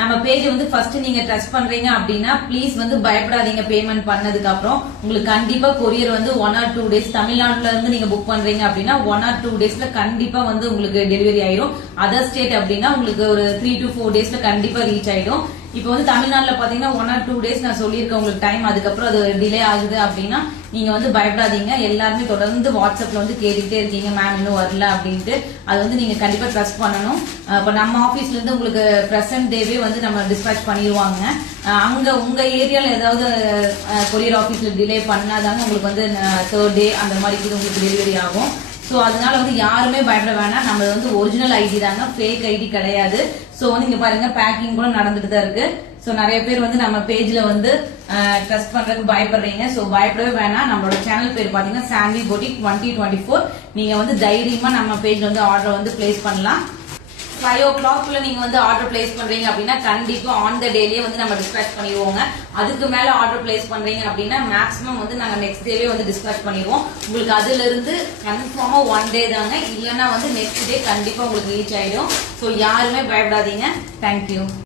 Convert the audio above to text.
நம்ம பேஜ் வந்து ஃபர்ஸ்ட் நீங்க ட்ரஸ்ட் பண்றீங்க அப்படின்னா ப்ளீஸ் வந்து பயப்படாதீங்க. பேமெண்ட் பண்ணதுக்கு அப்புறம் உங்களுக்கு கண்டிப்பா கொரியர் வந்து 1 or 2 டேஸ், தமிழ்நாட்டுல இருந்து நீங்க புக் பண்றீங்க அப்படின்னா 1 or 2 டேஸ்ல கண்டிப்பா வந்து உங்களுக்கு டெலிவரி ஆயிடும். அதர் ஸ்டேட் அப்படின்னா உங்களுக்கு ஒரு 3 to 4 டேஸ்ல கண்டிப்பா ரீச் ஆயிடும். இப்போ வந்து தமிழ்நாட்டுல பாத்தீங்கன்னா 1 or 2 டேஸ் நான் சொல்லியிருக்கேன் உங்களுக்கு டைம். அதுக்கப்புறம் அது டிலே ஆகுது அப்படின்னா நீங்க வந்து பயப்படாதீங்க. எல்லாருமே தொடர்ந்து வாட்ஸ்அப்ல வந்து கேட்டுக்கிட்டே இருக்கீங்க மேம் இன்னும் வரல அப்படின்ட்டு. அது வந்து நீங்க கண்டிப்பா ட்ரஸ்ட் பண்ணணும். இப்ப நம்ம ஆபீஸ்ல இருந்து உங்களுக்கு பிரசன்ட் டேவே வந்து நம்ம டிஸ்பேச் பண்ணிடுவாங்க. அங்க உங்க ஏரியால ஏதாவது கொரியர் ஆபீஸ்ல டிலே பண்ணாதாங்க உங்களுக்கு வந்து 3rd டே அந்த மாதிரி உங்களுக்கு டெலிவரி ஆகும். சோ அதனால வந்து யாருமே பயப்பட வேணாம். நம்ம வந்து ஒரிஜினல் ஐடி தாங்க, ஃபேக் ஐடி கிடையாது. சோ வந்து இங்க பாருங்க பேக்கிங் கூட நடந்துட்டு தான் இருக்கு. சோ நிறைய பேர் வந்து நம்ம பேஜ்ல வந்து ட்ரஸ்ட் பண்றதுக்கு பயப்படுறீங்க. சோ பயப்படவே வேணாம். நம்மளோட சேனல் பேர் பாத்தீங்கன்னா சாண்ட்வி பொட்டிக் 2024. நீங்க வந்து தைரியமா நம்ம பேஜ்ல வந்து ஆர்டர் வந்து பிளேஸ் பண்ணலாம். 5 o'clock நீங்க வந்து ஆர்டர் பிளேஸ் பண்றீங்க அப்படின்னா கண்டிப்பா ஆன் த டேலயே வந்து நம்ம டிஸ்பேச் பண்ணிடுவோங்க. அதுக்கு மேல ஆர்டர் பிளேஸ் பண்றீங்க அப்படின்னா மேக்ஸிமம் வந்து நாங்க நெக்ஸ்ட் டேவே வந்து டிஸ்பேச் பண்ணிடுவோம். உங்களுக்கு அதுல இருந்து கன்ஃபார்மா 1 டே தாங்க, இல்லைன்னா வந்து நெக்ஸ்ட் டே கண்டிப்பா உங்களுக்கு ரீச் ஆயிடும். சோ யாருமே பயப்படாதீங்க. தேங்க்யூ.